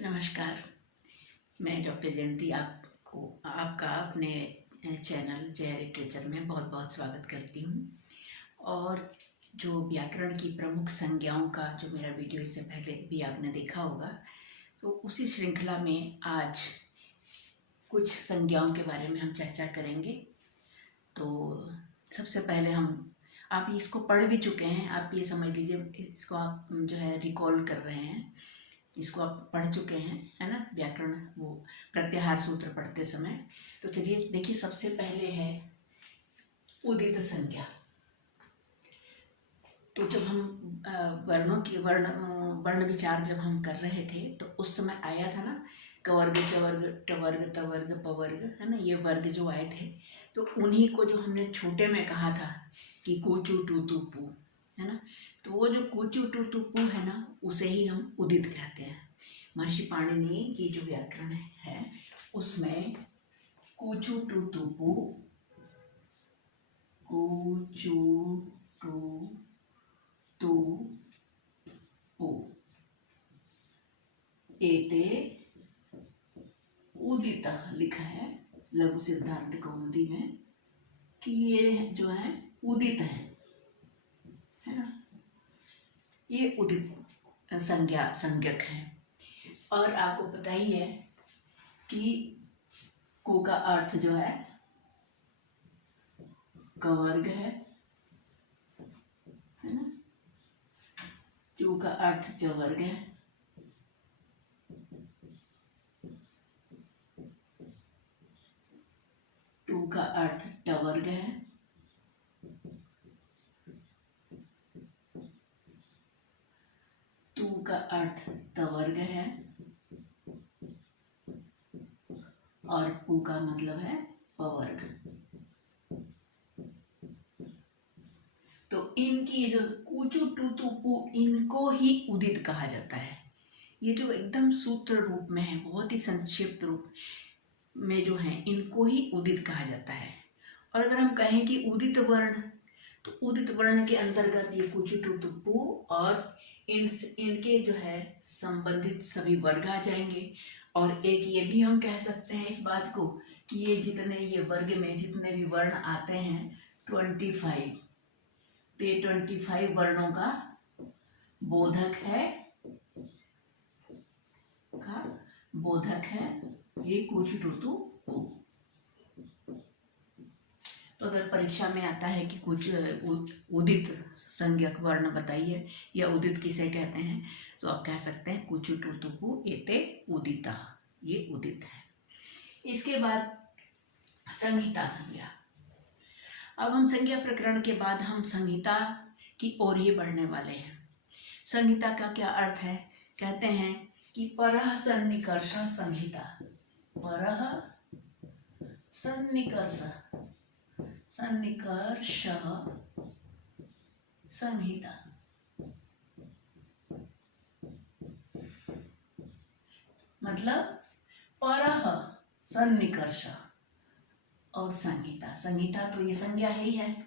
नमस्कार। मैं डॉक्टर जयंती आपका अपने चैनल जय लिटरेचर में बहुत बहुत स्वागत करती हूँ। और जो व्याकरण की प्रमुख संज्ञाओं का जो मेरा वीडियो इससे पहले भी आपने देखा होगा, तो उसी श्रृंखला में आज कुछ संज्ञाओं के बारे में हम चर्चा करेंगे। तो सबसे पहले आप इसको पढ़ भी चुके हैं, आप ये समझ लीजिए, इसको आप जो है रिकॉल कर रहे हैं, इसको आप पढ़ चुके हैं, है ना। व्याकरण वो प्रत्याहार सूत्र पढ़ते समय। तो चलिए देखिए, सबसे पहले है उदित संज्ञा। तो जब हम वर्णों की वर्ण विचार जब हम कर रहे थे, तो उस समय आया था ना, कवर्ग, चवर्ग, टवर्ग, तवर्ग, पवर्ग, है ना, ये वर्ग जो आए थे। तो उन्हीं को जो हमने छोटे में कहा था कि कूचू टू तू पू, है ना। तो वो जो कूचू टू तू पू है ना, उसे ही हम उदित कहते हैं। महर्षि पाणिनि की जो व्याकरण है उसमें कूचू टू तू पू, कूचू टू तू पू, एते उदितः लिखा है लघु सिद्धांत कौमुदी में कि ये जो है उदित है ना। ये उदित संज्ञक है। और आपको पता ही है कि को का अर्थ जो है कवर्ग है ना। चू का अर्थ चवर्ग है। टू का अर्थ टवर्ग है। तू का अर्थ तवर्ग है। और पू का मतलब है पवर्ग। तो इनकी जो कूचू टू तू पू, इनको ही उदित कहा जाता है। ये जो एकदम सूत्र रूप में है, बहुत ही संक्षिप्त रूप में जो है, इनको ही उदित कहा जाता है। और अगर हम कहें कि उदित वर्ण, तो उदित वर्ण के अंतर्गत ये कूचू टू तू पू और इनके जो है संबंधित सभी वर्ग आ जाएंगे। और एक ये भी हम कह सकते हैं इस बात को कि ये वर्ग में जितने भी वर्ण आते हैं 25, तो 25 वर्णों का बोधक है ये कूचू टू तू पू। तो अगर परीक्षा में आता है कि कुछ उदित संज्ञक वर्ण बताइए या उदित किसे कहते हैं, तो आप कह सकते हैं कूचू टू तू पू एते उदिता, ये उदित है। इसके बाद संहिता संज्ञा। अब हम संज्ञा प्रकरण के बाद हम संहिता की ओर ही बढ़ने वाले हैं। संहिता का क्या अर्थ है? कहते हैं कि परः सन्निकर्ष संहिता। परः सन्निकर्ष संहिता। मतलब परः सन्निकर्ष और संहिता। संहिता तो ये संज्ञा ही है,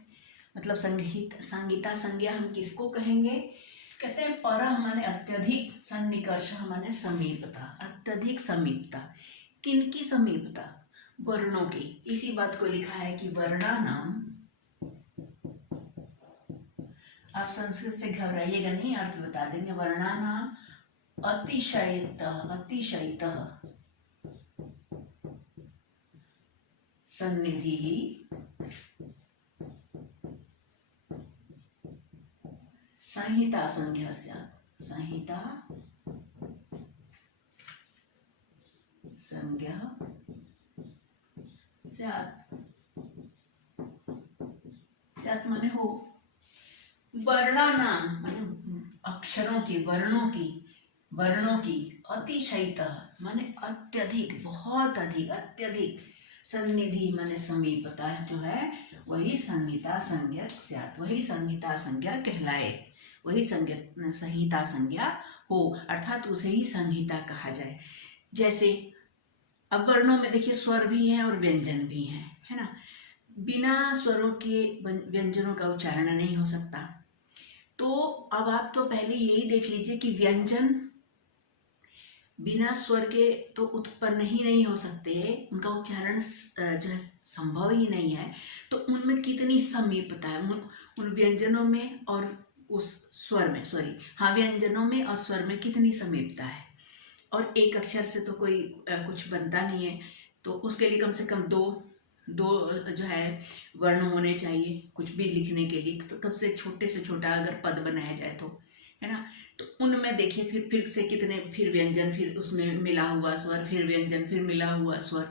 मतलब संहिता संज्ञा हम किसको कहेंगे? कहते हैं परः माने अत्यधिक, सन्निकर्ष माने समीपता, अत्यधिक समीपता। किनकी समीपता? वर्णों की। इसी बात को लिखा है कि वर्णानाम, आप संस्कृत से घबराइएगा नहीं, अर्थ बता देंगे। वर्णानाम अतिशयितः सन्निधि संहिता संज्ञा स्यात्। संहिता संज्ञा स्यात् माने हो। वर्णानाम माने अक्षरों की, वर्णों की अतिशयितः माने अत्यधिक, बहुत अधिक, अत्यधिक। सन्निधि माने समीपता जो है, वही संहिता संज्ञक स्यात्, वही संहिता संज्ञा कहलाए, वही संहिता संज्ञा हो, अर्थात उसे ही संहिता कहा जाए। जैसे अब वर्णों में देखिए स्वर भी हैं और व्यंजन भी हैं, है ना। बिना स्वरों के व्यंजनों का उच्चारण नहीं हो सकता। तो अब आप तो पहले यही देख लीजिए कि व्यंजन बिना स्वर के तो उत्पन्न ही नहीं हो सकते, उनका उच्चारण जो है संभव ही नहीं है। तो उनमें कितनी समीपता है उन व्यंजनों में और उस स्वर में, व्यंजनों में और स्वर में कितनी समीपता है। और एक अक्षर से तो कोई कुछ बनता नहीं है, तो उसके लिए कम से कम दो जो है वर्ण होने चाहिए कुछ भी लिखने के लिए। सबसे छोटे से छोटा अगर पद बनाया जाए तो, है ना। तो उनमें देखिए फिर से कितने, फिर व्यंजन, फिर उसमें मिला हुआ स्वर, फिर व्यंजन, फिर मिला हुआ स्वर।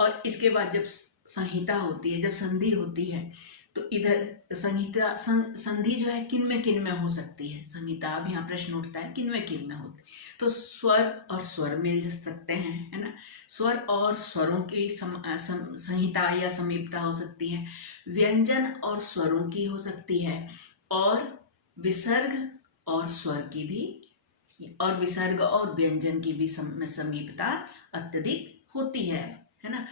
और इसके बाद जब संहिता होती है, जब संधि होती है, तो इधर संहिता संधि जो है किन में हो सकती है संहिता। अब यहाँ प्रश्न उठता है किन में होती। तो स्वर और स्वर मिल सकते हैं, है ना। स्वर और स्वरों की संहिता या समीपता हो सकती है। व्यंजन और स्वरों की हो सकती है, और विसर्ग और स्वर की भी, और विसर्ग और व्यंजन की भी समीपता अत्यधिक होती है ना।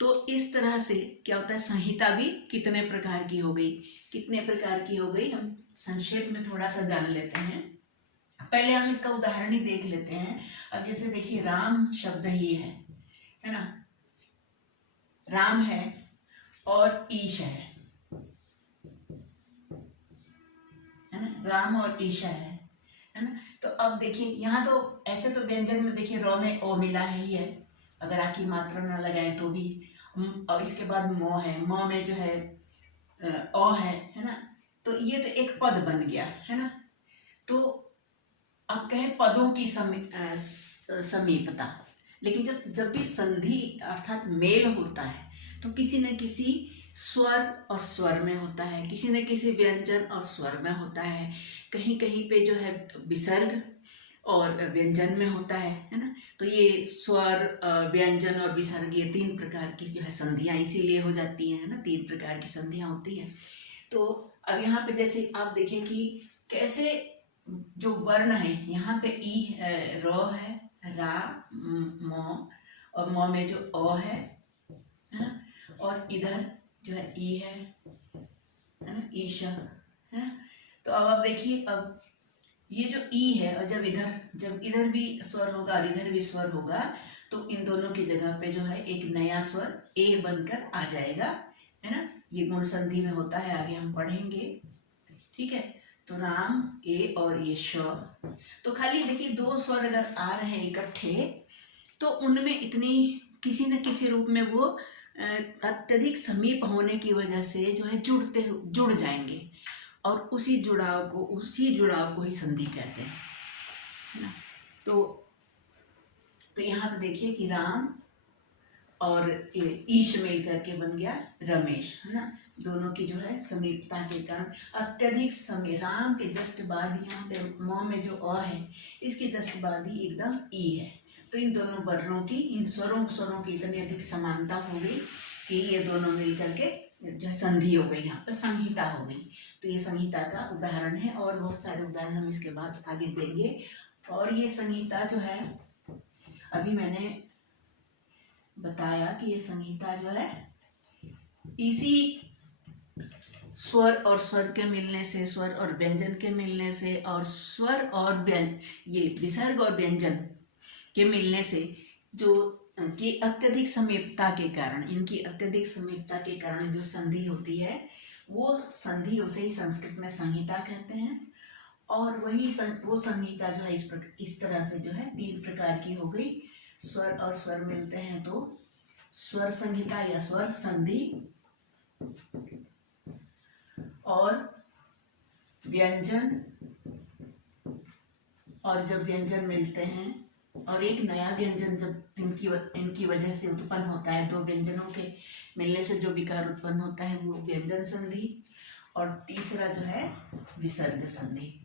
तो इस तरह से क्या होता है, संहिता भी कितने प्रकार की हो गई, हम संक्षेप में थोड़ा सा जान लेते हैं। पहले हम इसका उदाहरण ही देख लेते हैं। अब जैसे देखिए राम शब्द ही है ना, राम है और ईश है ना, राम और ईशा है ना। तो अब देखिए यहाँ तो ऐसे तो व्यंजन में देखिए र में ओ मिला है ही है, अगर आखिरी मात्रा न लगाए तो भी। और इसके बाद म है, म में जो है अ है ना। तो ये तो एक पद बन गया, है ना। तो अब कहे पदों की समीपता। लेकिन जब भी संधि अर्थात मेल होता है, तो किसी न किसी स्वर और स्वर में होता है, किसी न किसी व्यंजन और स्वर में होता है, कहीं कहीं पे जो है विसर्ग और व्यंजन में होता है ना। तो ये स्वर, व्यंजन और विसर्ग, ये 3 प्रकार की जो है संधियाँ इसीलिए हो जाती हैं, है ना। 3 प्रकार की संधियाँ होती हैं। तो अब यहाँ पे जैसे आप देखें कि कैसे जो वर्ण है, यहाँ पे ई र है, रा, म, और म में जो अ है ना, और इधर जो है ई है ना, ईशा, है ना। तो अब आप देखिए, अब ये जो ई है, और जब इधर भी स्वर होगा और इधर भी स्वर होगा, तो इन दोनों की जगह पे जो है एक नया स्वर ए बनकर आ जाएगा, है ना। ये गुण संधि में होता है, आगे हम पढ़ेंगे, ठीक है। तो राम ए और ये श, तो खाली देखिए 2 स्वर अगर आ रहे हैं इकट्ठे, तो उनमें इतनी किसी न किसी रूप में वो अत्यधिक समीप होने की वजह से जो है जुड़ जाएंगे, और उसी जुड़ाव को ही संधि कहते हैं, है ना। तो यहाँ पे देखिए कि राम और ईश मिल करके बन गया रमेश, है ना। दोनों की जो है समीपता के कारण अत्यधिक समय, राम के जस्ट बाद यहाँ पे म में जो अ है, इसके जस्ट बाद ही एकदम ई है। तो इन दोनों वर्णों की, इन स्वरों की इतनी अधिक समानता हो गई कि ये दोनों मिल करके जो है संधि हो गई, यहाँ पे संहिता हो गई। तो ये संहिता का उदाहरण है, और बहुत सारे उदाहरण हम इसके बाद आगे देंगे। और ये संहिता जो है, अभी मैंने बताया कि ये संहिता जो है इसी स्वर और स्वर के मिलने से, स्वर और व्यंजन के मिलने से, और स्वर और ये विसर्ग और व्यंजन के मिलने से, जो कि अत्यधिक समीपता के कारण, इनकी अत्यधिक समीपता के कारण जो संधि होती है, वो संधि, उसे ही संस्कृत में संहिता कहते हैं। और वो संहिता जो है इस तरह से जो है 3 प्रकार की हो गई। स्वर और स्वर मिलते हैं तो स्वर संहिता या स्वर संधि, और व्यंजन, और जब व्यंजन मिलते हैं और एक नया व्यंजन जब इनकी वजह से उत्पन्न होता है, 2 व्यंजनों के मिलने से जो विकार उत्पन्न होता है वो व्यंजन संधि, और तीसरा जो है विसर्ग संधि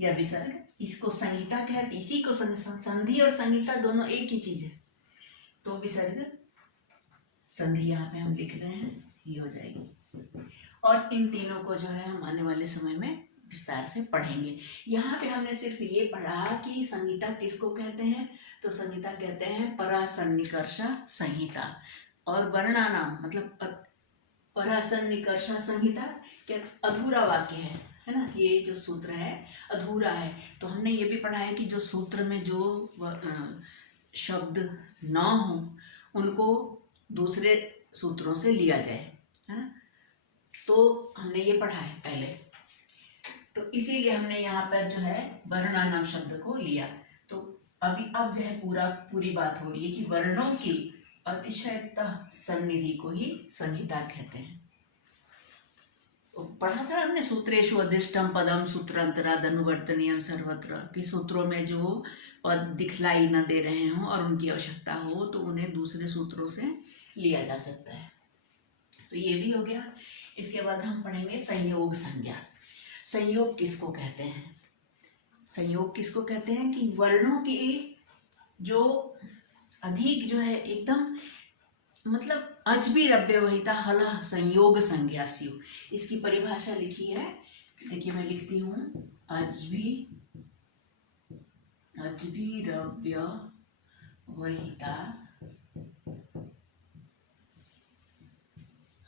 या विसर्ग, इसको संहिता कहते, इसी को संधि और संहिता दोनों एक ही चीज है। तो विसर्ग संधि यहाँ पे हम लिख रहे हैं, ये हो जाएगी। और इन तीनों को जो है हम आने वाले समय में विस्तार से पढ़ेंगे। यहाँ पे हमने सिर्फ ये पढ़ा कि संहिता किसको कहते हैं, तो संहिता कहते हैं परासन्निकर्षा संहिता। और वर्णानाम मतलब परासन्निकर्षा संहिता क्या, अधूरा वाक्य है, है ना, ये जो सूत्र है अधूरा है। तो हमने ये भी पढ़ा है कि जो सूत्र में जो शब्द न हो उनको दूसरे सूत्रों से लिया जाए, है ना। तो हमने ये पढ़ा है पहले, तो इसीलिए हमने यहाँ पर जो है वर्णानाम शब्द को लिया। तो अब जो है पूरी बात हो रही है कि वर्णों की अतिशयतः सन्निधि को ही संहिता कहते हैं। तो पढ़ा था हमने सूत्रेषु अधिष्टम पदम सूत्रांतराद अनुवर्तनीयम सर्वत्र, कि सूत्रों में जो पद दिखलाई न दे रहे हों और उनकी आवश्यकता हो तो उन्हें दूसरे सूत्रों से लिया जा सकता है। तो ये भी हो गया। इसके बाद हम पढ़ेंगे संयोग संज्ञा। संयोग किसको कहते हैं? संयोग किसको कहते हैं कि वर्णों की जो अधिक जो है एकदम मतलब अजबी रव्यवहिता हल संयोग संज्ञा स्यु। इसकी परिभाषा लिखी है, देखिए मैं लिखती हूँ, अजबी रव्यवहिता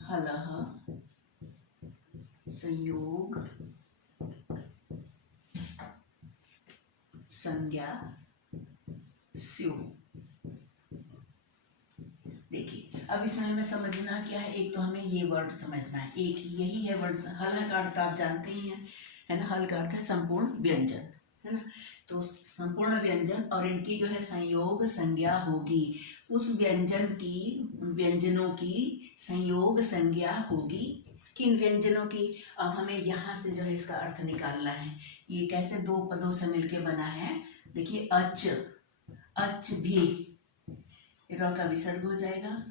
हल संयोग संज्ञा स्यु। देखिए अब इसमें हमें समझना क्या है, एक तो हमें ये वर्ड समझना है, एक यही है वर्ड। हल का अर्थ आप जानते ही हैं, है ना। हल का अर्थ है संपूर्ण व्यंजन, है ना। तो संपूर्ण व्यंजन और इनकी जो है संयोग संज्ञा होगी, उस व्यंजनों की संयोग संज्ञा होगी। किन व्यंजनों की? अब हमें यहाँ से जो है इसका अर्थ निकालना है। ये कैसे दो पदों से मिलके बना है, देखिए अच भी र का विसर्ग हो जाएगा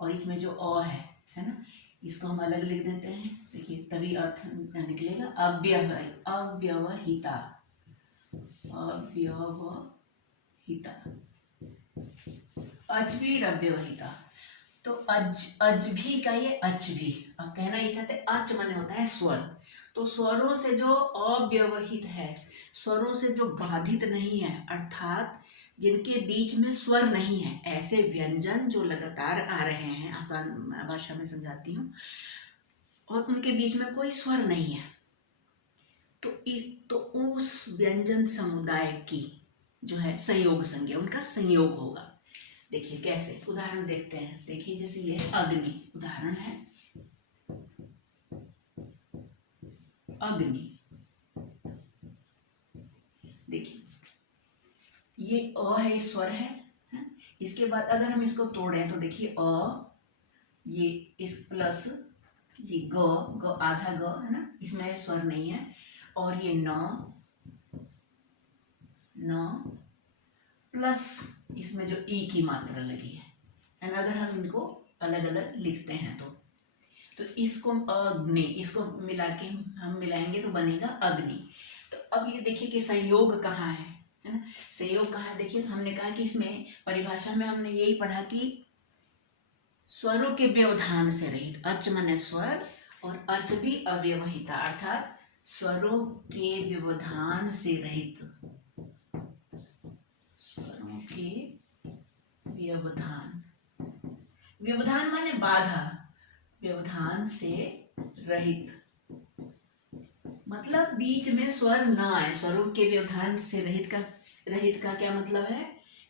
और इसमें जो अ है ना, इसको हम अलग लिख देते हैं। देखिए तभी अर्थ निकलेगा अव्यवहिता। अजबी रव्यवहिता। तो अज भी का ये अच भी, अब कहना ये चाहते अच माने होता है स्वर। तो स्वरों से जो अव्यवहित है, स्वरों से जो बाधित नहीं है, अर्थात जिनके बीच में स्वर नहीं है, ऐसे व्यंजन जो लगातार आ रहे हैं, आसान भाषा में समझाती हूँ, और उनके बीच में कोई स्वर नहीं है, तो उस व्यंजन समुदाय की जो है संयोग संज्ञा, उनका संयोग होगा। देखिए कैसे, उदाहरण देखते हैं। देखिए जैसे ये अग्नि उदाहरण है, अग्नि। देखिए ये अ है, स्वर है। इसके बाद अगर हम इसको तोड़ें तो देखिए अ, ये इस प्लस ये ग आधा ग है ना, इसमें स्वर नहीं है, और ये न प्लस इसमें जो ई की मात्रा लगी है, एंड अगर हम इनको अलग अलग लिखते हैं तो इसको अग्नि, इसको मिला के हम मिलाएंगे तो बनेगा अग्नि। तो अब ये देखिए कि संयोग कहाँ है ना, संयोग कहाँ है। देखिए हमने कहा कि इसमें परिभाषा में हमने यही पढ़ा कि स्वरों के व्यवधान से रहित, अच माने स्वर और अच भी अव्यवहिता, अर्थात स्वरों के व्यवधान से रहित, स्वरों के व्यवधान माने बाधा, व्यवधान से रहित मतलब बीच में स्वर ना आए। स्वरों के व्यवधान से रहित का क्या मतलब है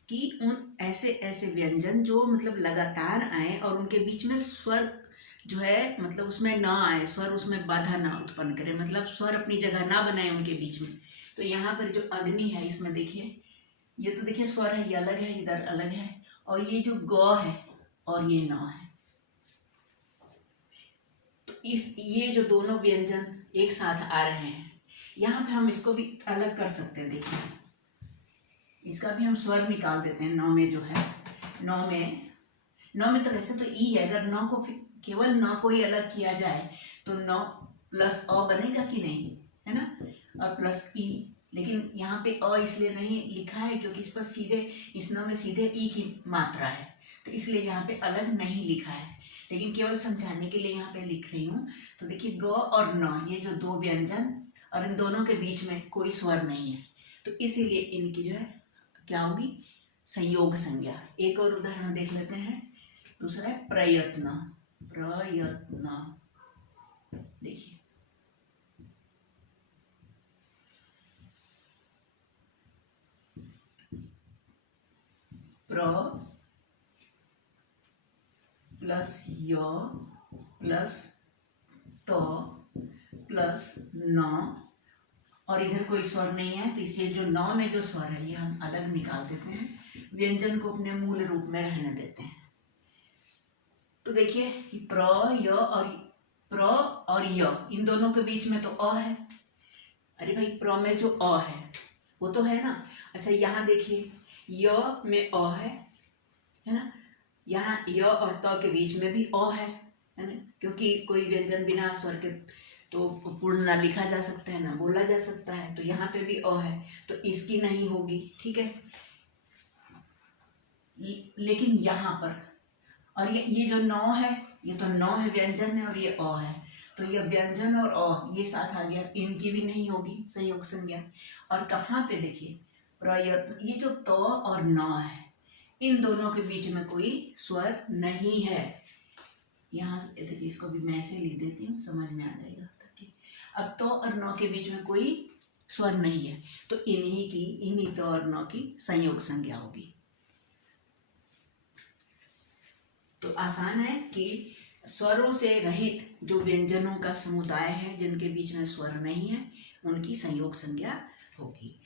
कि उन ऐसे व्यंजन जो मतलब लगातार आए और उनके बीच में स्वर जो है मतलब उसमें ना आए, स्वर उसमें बाधा ना उत्पन्न करे, मतलब स्वर अपनी जगह ना बनाए उनके बीच में। तो यहाँ पर जो अग्नि है, इसमें देखिए ये तो देखिए स्वर है, ये अलग है, इधर अलग है, और ये जो ग है और ये न है, तो ये जो दोनों व्यंजन एक साथ आ रहे हैं, यहाँ पे हम इसको भी अलग कर सकते हैं। देखिए इसका भी हम स्वर निकाल देते हैं। नौ में जो है, नौ में तो वैसे तो ई है, अगर नौ को केवल नौ को ही अलग किया जाए तो नौ प्लस अ बनेगा कि नहीं, है ना, और प्लस ई। लेकिन यहाँ पे अ इसलिए नहीं लिखा है क्योंकि इस पर सीधे, इस नौ में सीधे ई की मात्रा है, तो इसलिए यहाँ पे अलग नहीं लिखा है, लेकिन केवल समझाने के लिए यहाँ पे लिख रही हूँ। तो देखिए ग और न, ये जो दो व्यंजन और इन दोनों के बीच में कोई स्वर नहीं है, तो इसीलिए इनकी जो है क्या होगी, संयोग संज्ञा। एक और उदाहरण देख लेते हैं, दूसरा है प्रयत्न। देखिए प्र प्लस य प्लस त प्लस न, और इधर कोई स्वर नहीं है तो इसलिए जो न में जो स्वर है ये हम अलग निकाल देते हैं, व्यंजन को अपने मूल रूप में रहने देते हैं। तो देखिए कि प्र और य इन दोनों के बीच में तो अ है। अरे भाई प्र में जो अ है वो तो है ना। अच्छा यहाँ देखिए य में अ है ना, यहाँ य और त के बीच में भी अ है ना, क्योंकि कोई व्यंजन बिना स्वर के तो पूर्ण ना लिखा जा सकता है ना बोला जा सकता है, तो यहाँ पे भी अ है तो इसकी नहीं होगी, ठीक है। लेकिन यहाँ पर और ये जो नौ है ये तो नौ है व्यंजन है और ये अ है, तो ये व्यंजन और अ ये साथ आ गया, इनकी भी नहीं होगी संयोग संज्ञा। और कहाँ पे देखिए ये जो त और न है इन दोनों के बीच में कोई स्वर नहीं है। यहाँ देखिए इसको भी मैं ऐसे लिख देती हूँ, समझ में आ जाएगा। अब तो और न के बीच में कोई स्वर नहीं है तो इन्हीं तो और न की संयोग संज्ञा होगी। तो आसान है कि स्वरों से रहित जो व्यंजनों का समुदाय है जिनके बीच में स्वर नहीं है उनकी संयोग संज्ञा होगी।